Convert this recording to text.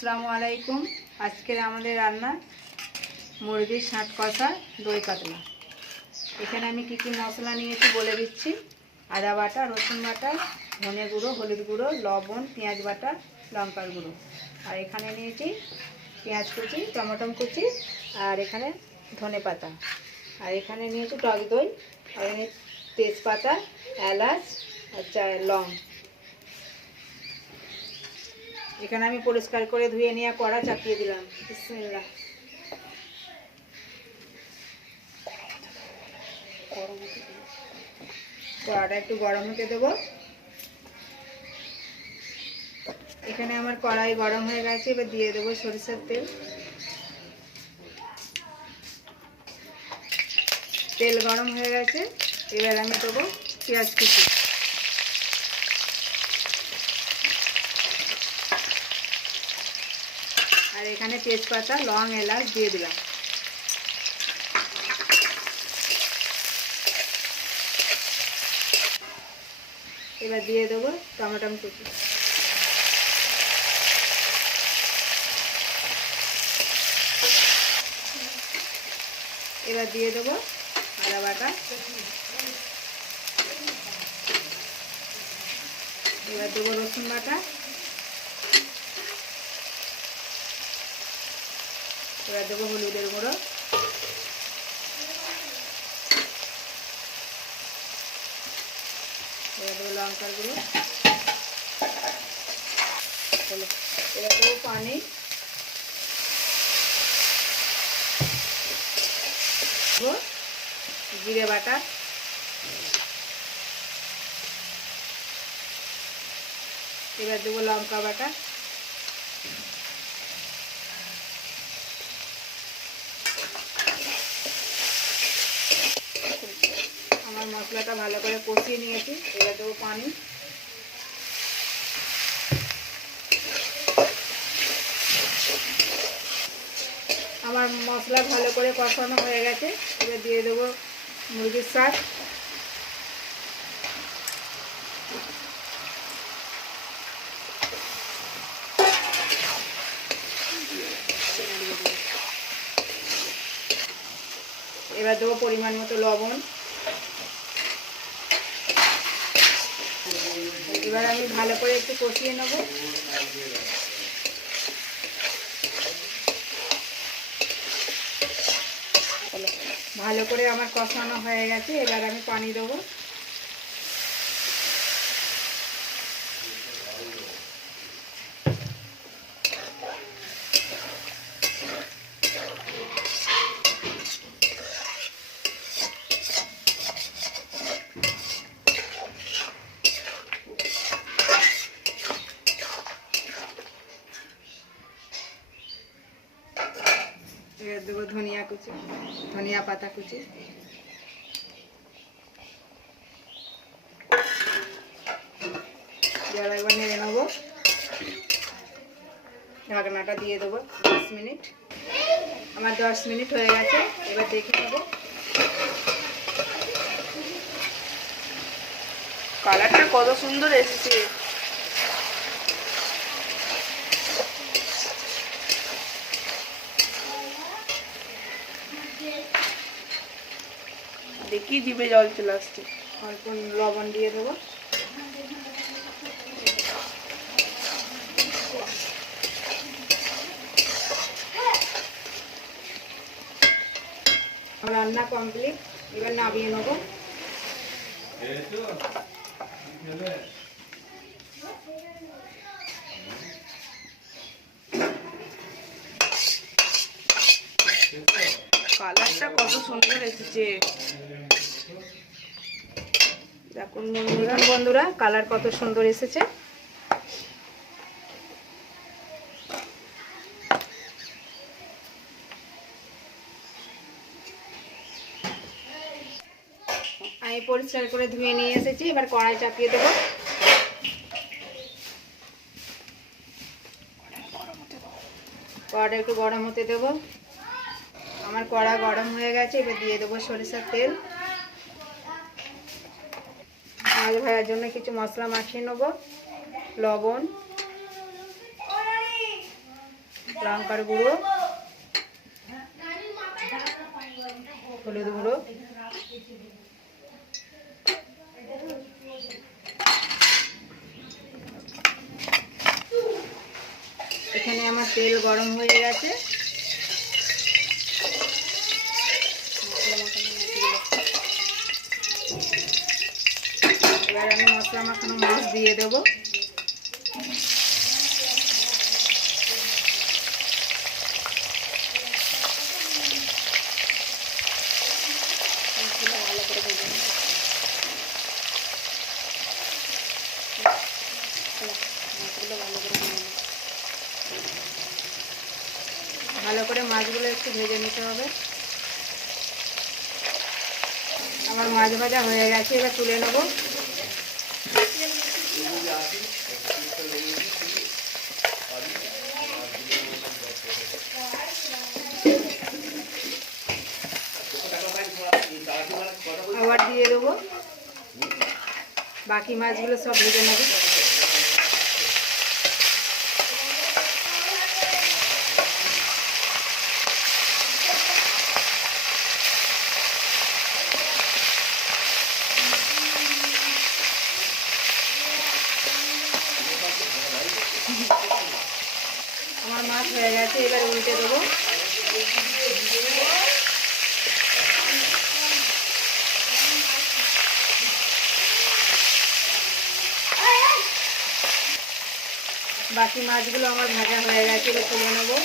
আসসালামু আলাইকুম। আজকের আমাদের রান্না মুরগির শাঁট কষা দই কাতলা। এখানে আমি কি কি মশলা নিয়েছি বলে দিচ্ছি। আদা বাটা, রসুন বাটা, ধনে গুঁড়ো, হলুদ গুঁড়ো, লবণ, পেঁয়াজ বাটা, লঙ্কার গুঁড়ো। আর এখানে নিয়েছি পেঁয়াজ কুচি, টমেটো কুচি, আর এখানে ধনে পাতা। আর এখানে নিয়েছি টক দই, আর এখানে তেজপাতা, এলাচ আর লং। এখানে আমি পরিষ্কার করে ধুয়ে নিয়ে কড়া চাপিয়ে দিলাম। বিসমিল্লাহ। কড়াটা একটু গরম হতে দেবো। এখানে আমার কড়াই গরম হয়ে গেছে, এবার দিয়ে দেবো সরিষার তেল। তেল গরম হয়ে গেছে, এবার আমি দেবো পেঁয়াজ কুচি। আর এখানে তেজপাতা, লং, এলাচ দিয়ে দিলাম। এবার দিয়ে দেবো টমেটো কুচি। এবার দিয়ে দেবো আদা বাটা। এবার দেবো রসুন বাটা। এবার দেবো হলুদের গুঁড়ো। এবার দেবো লঙ্কার গুঁড়ো। এবার দেবো পানি। জিরে বাটা। এবার দেবো লঙ্কা বাটা। আমার মশলাটা ভালো করে কষিয়ে নিয়েছি, এবার দেবো পানি। আমার মশলা ভালো করে কষানো হয়ে গেছে, এবার দিয়ে দেবো মুরগির শাক। এবার দেবো পরিমাণ মতো লবণ। এবার আমি ভালো করে একটু কষিয়ে নেব। ভালো করে আমার কষানো হয়ে গেছে, এবার আমি পানি দেবো। এবার দেবো ধনিয়া কুচি, ধনিয়া পাতা কুচি। এবার একবার নেড়ে নেবো। ঢাকনাটা দিয়ে দেবো 10 মিনিট। আমার 10 মিনিট হয়ে গেছে, এবার দেখে নেবো। কালারটা কত সুন্দর এসেছে। দেখি জিভে জল চলে আসছে। অল্প লবণ দিয়ে দেবো। রান্না কমপ্লিট, এবার নামিয়ে নেবো। কালারটা কত সুন্দর এসেছে। দেখুন বন্ধুরা, কালার কত সুন্দর এসেছে। আমি পরিষ্কার করে ধুয়ে নিয়ে এসেছি, এবার কড়াই চাপিয়ে দেবো। কড়াটা একটু গরম হতে দেবো। আমার কড়া গরম হয়ে গেছে, এবার দিয়ে দেবো সরিষার তেল। মাছ ভাজার জন্য কিছু মশলা মাখিয়ে নেবো। লবণ, লঙ্কার গুঁড়ো, হলুদ গুঁড়ো, এখানে আমার তেল গরম হয়ে গেছে। এবার আমি মশলা মাখানো মাছ দিয়ে দেবো। ভালো করে মাছগুলো একটু ভেজে নিতে হবে। আমার মাছ ভাজা হয়ে গেছে, এবার তুলে নেব। আবার দিয়ে দেবো, বাকি মাছগুলো সব ভেজে নেব। আমার মাছ হয়ে গেছে, এবার উল্টে দেবো। বাকি মাছগুলো আমার ভাজা হয়ে গেছে, এবার তুলে নেবো।